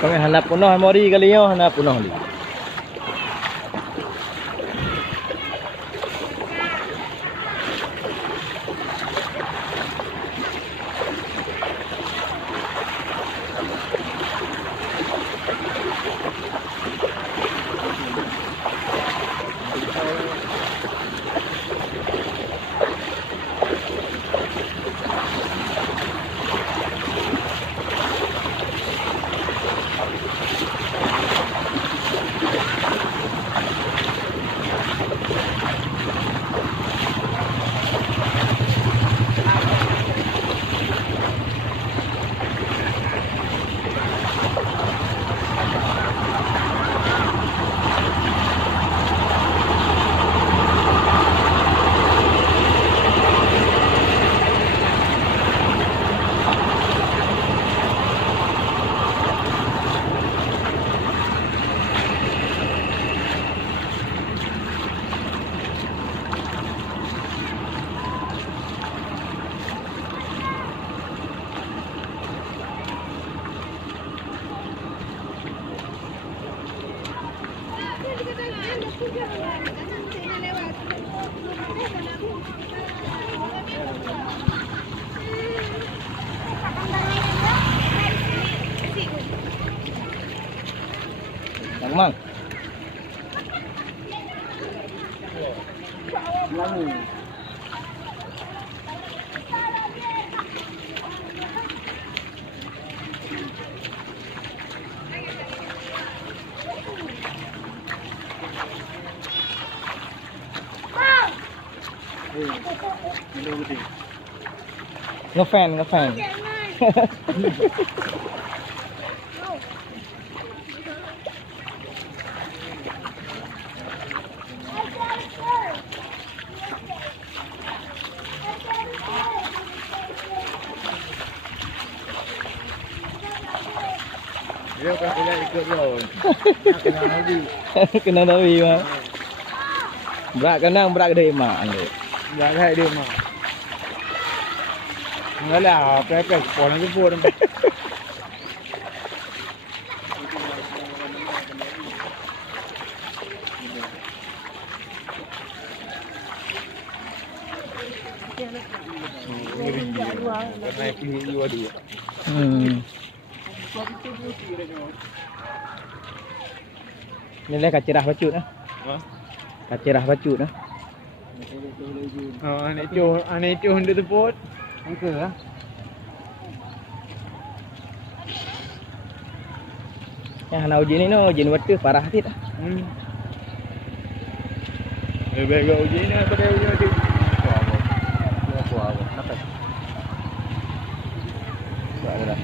Kami hanap punah mori kali yo hanap punah li. Mang. Ngefan. Dia kan boleh ikut dia. Kena lagi. Kena tahu mah. Berat kenang berat gede mak ande. Dah dah dia mah. Enggaklah, pepes pola tu pun. Naik tinggi juga dia. Nilai kacirah bacut nah. Kacirah bacut nah. Oh, anak itu hendak teput. Angka lah. Yang nak uji ni no, uji water parah hati dah. Lebih baik uji ni daripada uji tu. Apa? Nampak. Buat dah.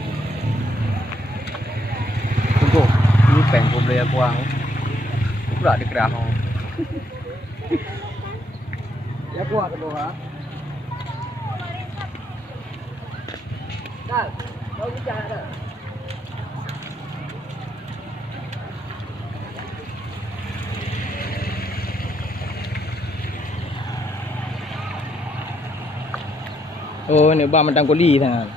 Tunggu. Ni pen aku boleh aku ang. Pula ada kerah. Ya kuat ke bawah. Dah. Kau bicara dah. Oh, ni bang mentang kuli sangat.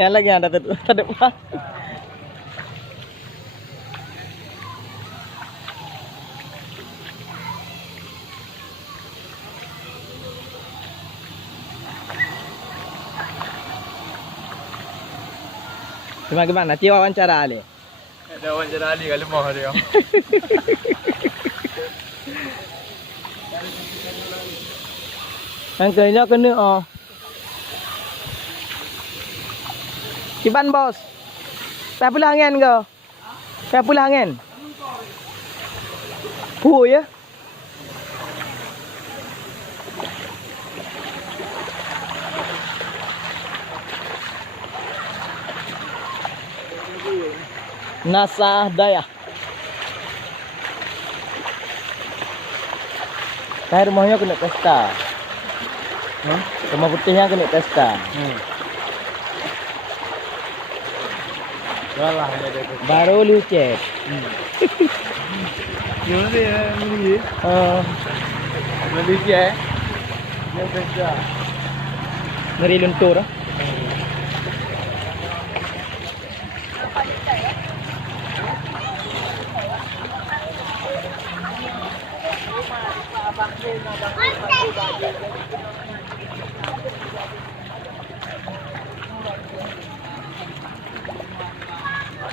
Yang lagi ada tak apa. Gimana? Cia wawancara Ali. Ada wawancara Ali kalau mau dia. Angkanya kena oh. Kiban bos. Peh pula angin kau. Peh pula angin. Pu ya. Nasah Daya. Saya rumahnya kena pesta. Rumah putihnya kena pesta. Baru lucet. Gimana dia beli? Beli je. Dia beda. Ngeri luntur.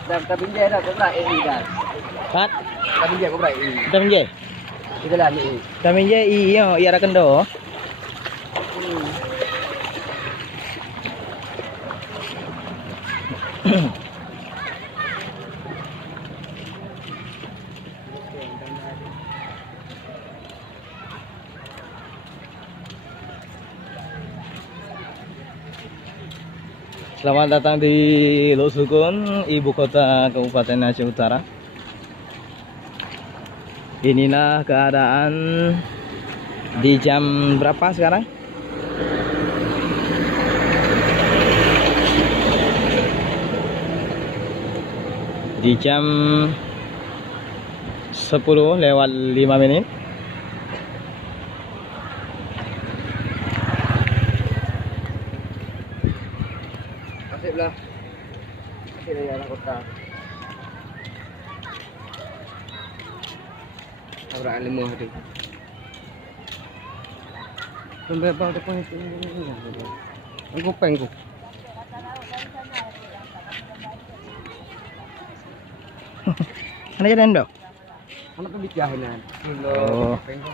Dan tabinjai dah kau berai ini dah. Pat, Tabinjai kau berai ini. kita minje. Kita lah ni. Kita minje iyo, iya ra kendo. Selamat datang di Lok Sukun, ibu kota Kabupaten Aceh Utara. Inilah keadaan di jam berapa sekarang? Di jam 10:05. Kasih belah. Kasih dari arah kota. Abrak lemah tu. Sampai bang depan itu. Aku pengku. Mana jalan dok? Anak tu bicahanan. Oh. Pengku.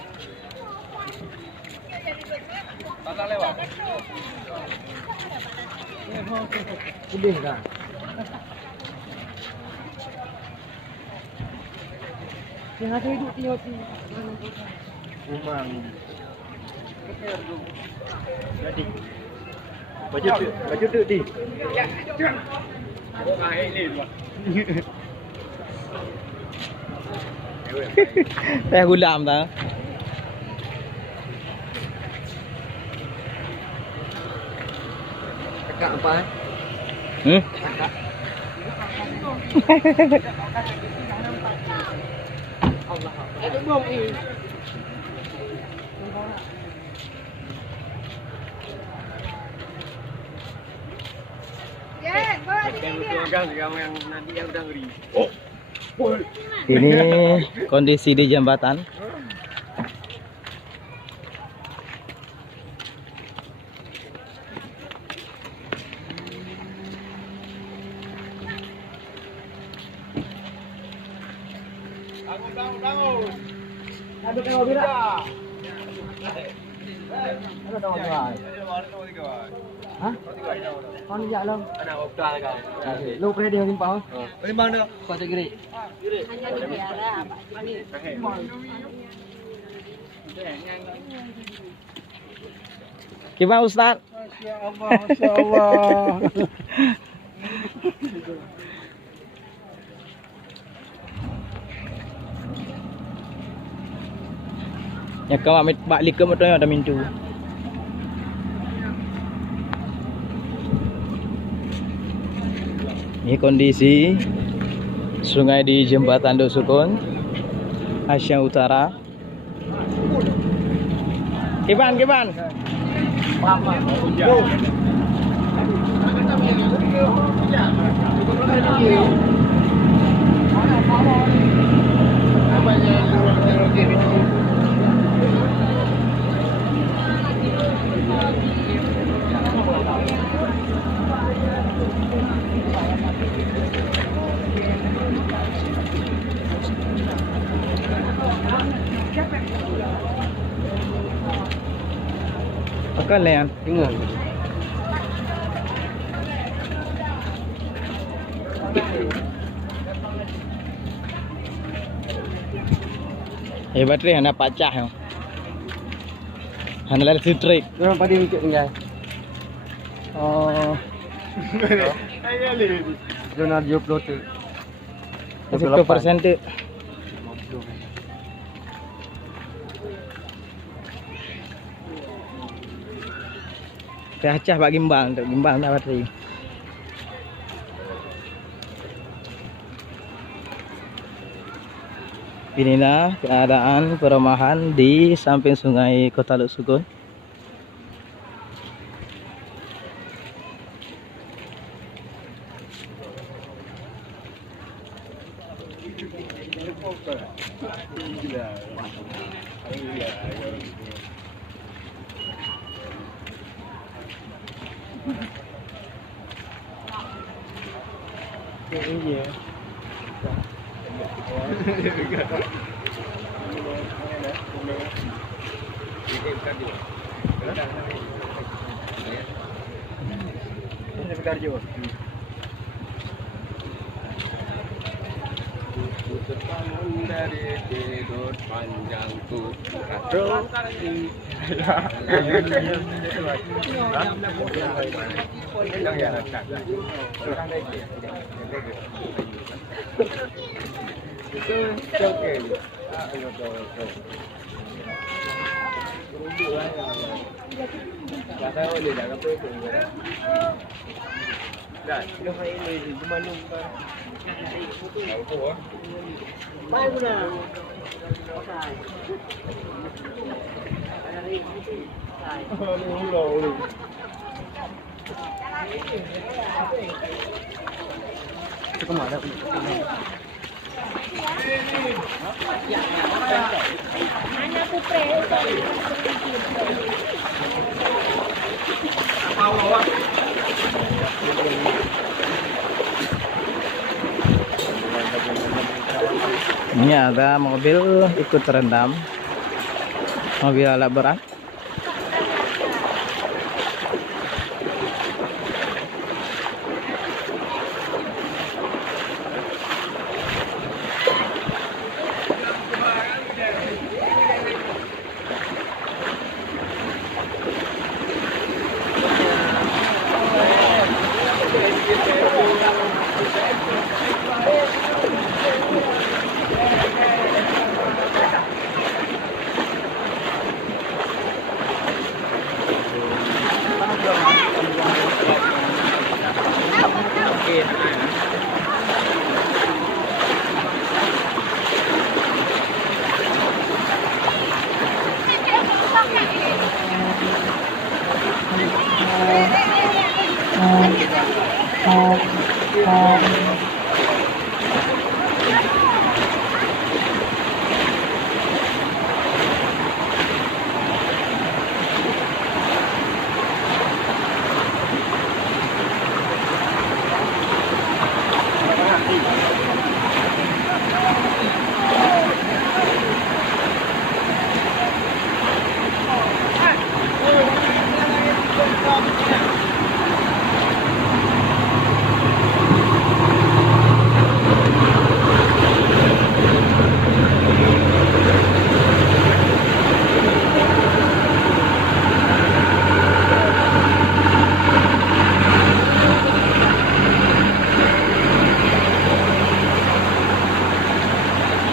Udah dah. Yang ada hidup tengok Umang. Jadi. Baju tu di. Ya, jangan. Oh, ini dua. Teh gulam dah. Kakak apa? Kakak. Allah. Ada bom ini. Ya, bawa sini dia. Yang nanti yang udah ngeri. Oh. Ini kondisi di jembatan. Bangun. Ada tengok bila. Ada tengok bila. Hah? Kau ni jalan. Anak optal kan. Lu pernah dia timpang? Timpang dah. Kau tak kiri. Hanya dipelihara apa ini? Gimana Ustaz? Masya Allah. Ya kau ambil balik ke motor yang ada mintu. Ini kondisi sungai di jembatan Lok Sukun, Aceh Utara. Kiban. Pakai layan. Tengok. Bateri hana pecah yang. Hana lari straight. Orang pada ikut tinggal. Oh, Zona 20 tu. 10% tu. Saya acah bak gimbal untuk gimbal nak bateri. Inilah keadaan perumahan di samping sungai Kota Lok Sukun. Iya. Terbangun dari tidur panjangku. Itu kemana? Hanya aku pre. Ini ada mobil ikut terendam. Mobil alat berat.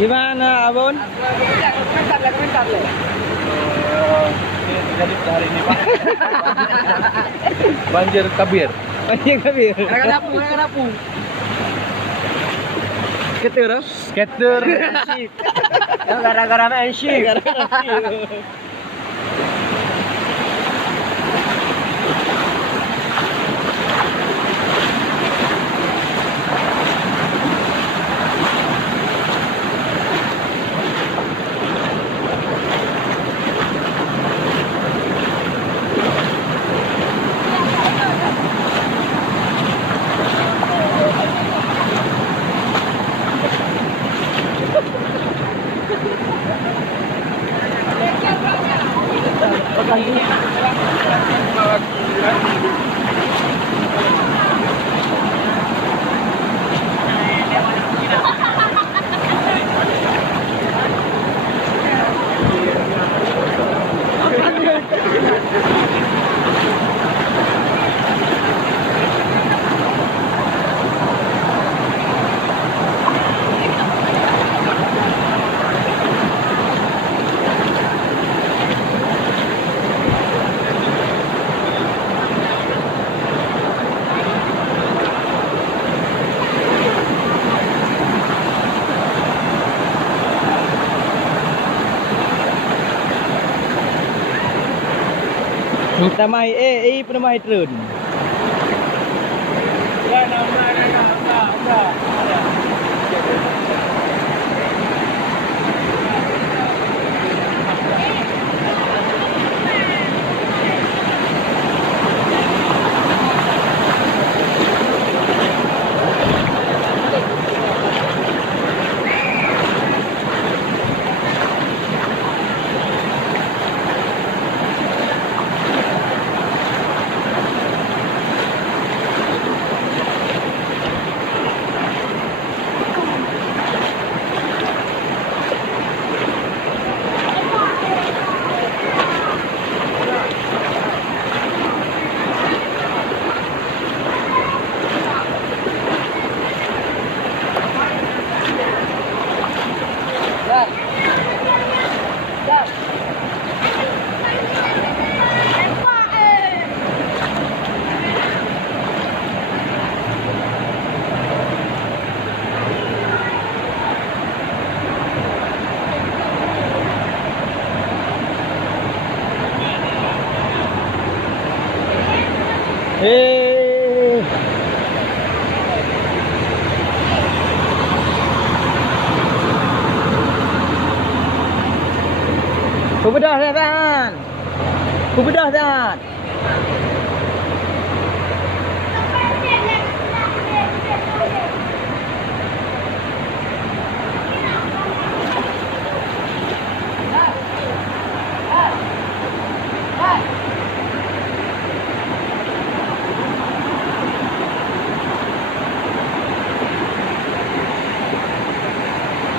Gimana, Abon? Komentar le. Terjadi pada hari ini, Pak. Banjir kabir. Banyak kabir. Kadang-kadang apu. Ketur. Skater. Gara-gara main ship. Minta mai pernah mai turun. Eh. Kubedah dah Tan. Kubedah Tan.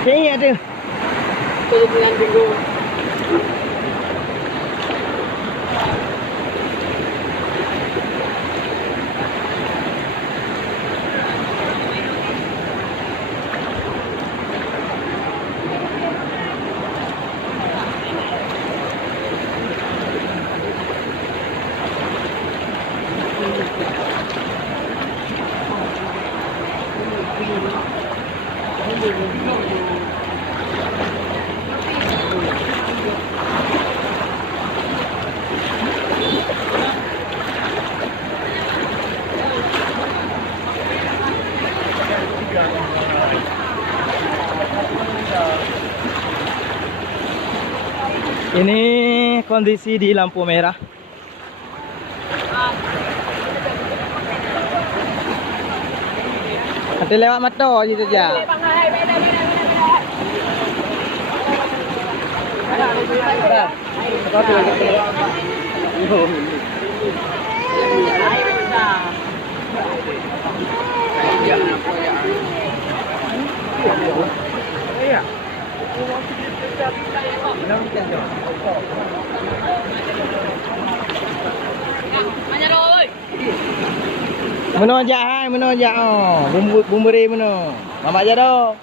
Kayaknya ada. Jalan Bingo. Ini kondisi di lampu merah. Ada lewat motor je saja. Mana aja hai, mana aja oh. Bumberi mana? Mama aja doh.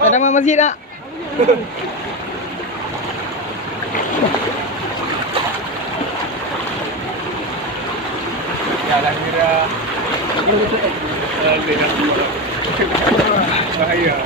Ada masjid tak? Jalan kira. Bahaya.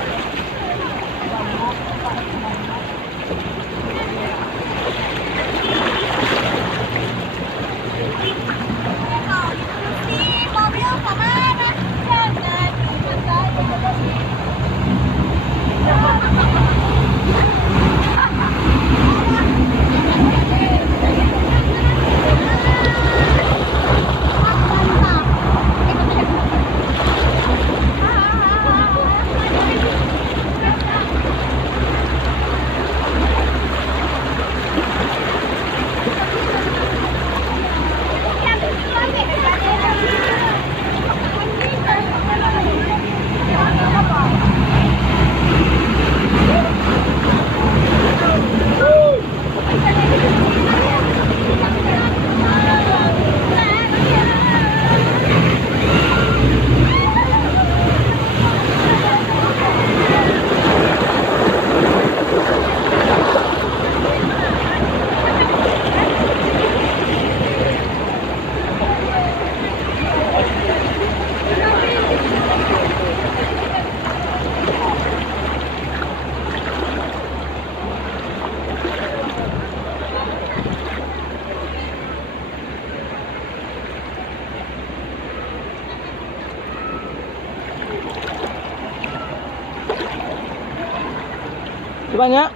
Di banyak?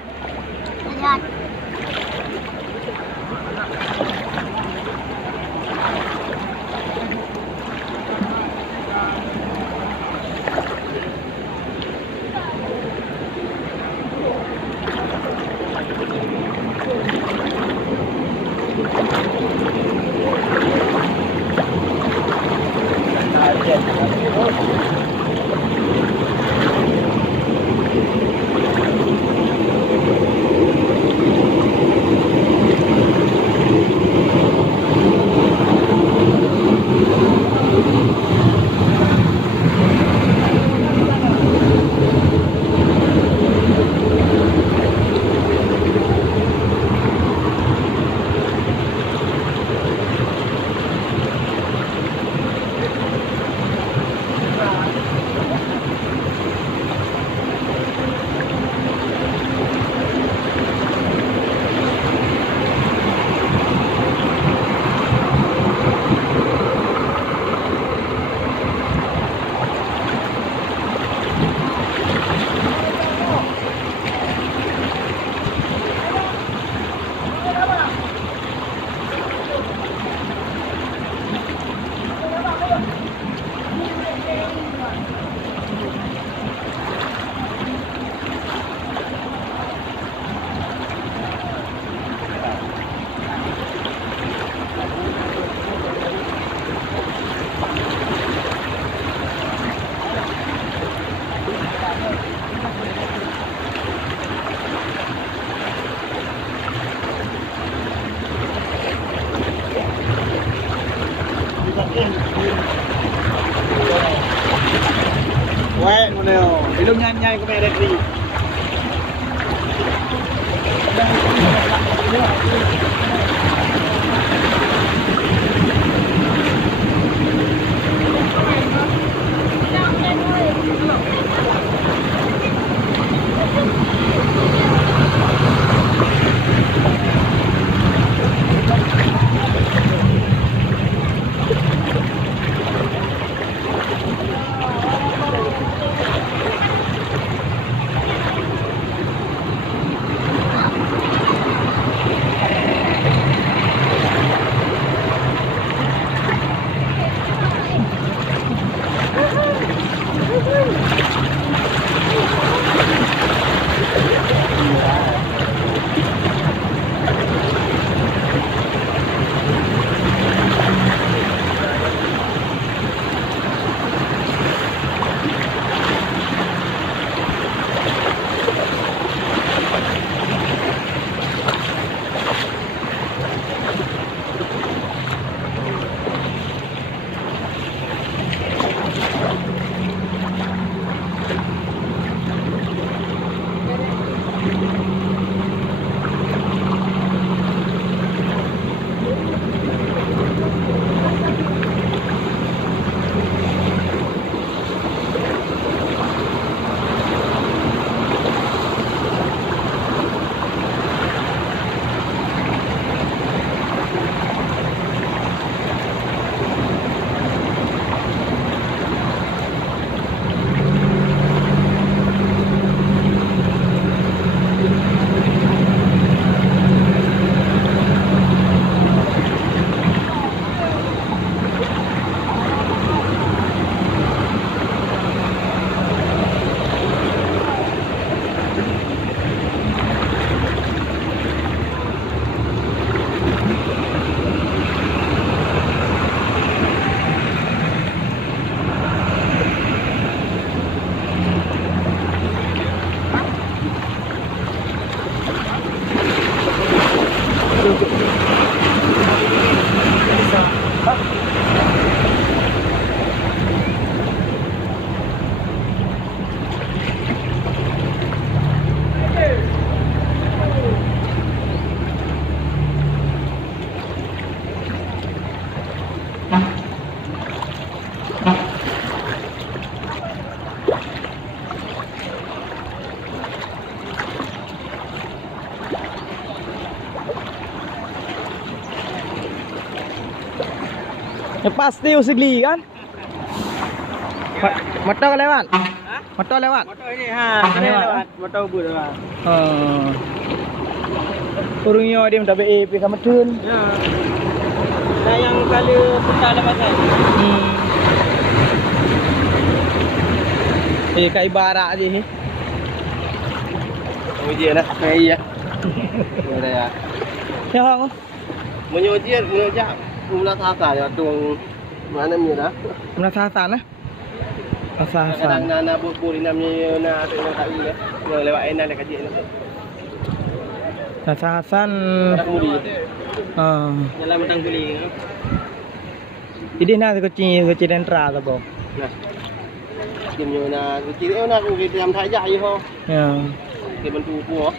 Lihat. Quét một đều, đi lúc nhanh nhanh có mẹ đẹp gì. Ya pasti usigli kan? Motor lewat? Motor lewat? Motor ini ha, ini lewat, motor ubud lewat. Urungnya dia minta BA pergi kamar tun. Ya. Nah yang kali putar lepas kan. Kat ibarat je ni. Ujian lah, kayak ya. Ada ya. Ya hang. Menyojian, menojak, mula tata ya tuang mana ni dah. Mana sasan ah? Kadang Sasan. nana bur namanya na tengok tak ni. Yang lewat enak nak kaji ni. Sasan. Kadang mudi. Jalan mentang beli. Ini nak kecil dentra tu boh. Nah. Kim như là chỉ yếu là cũng cái làm thái dạy ho Ya. cái bên tu của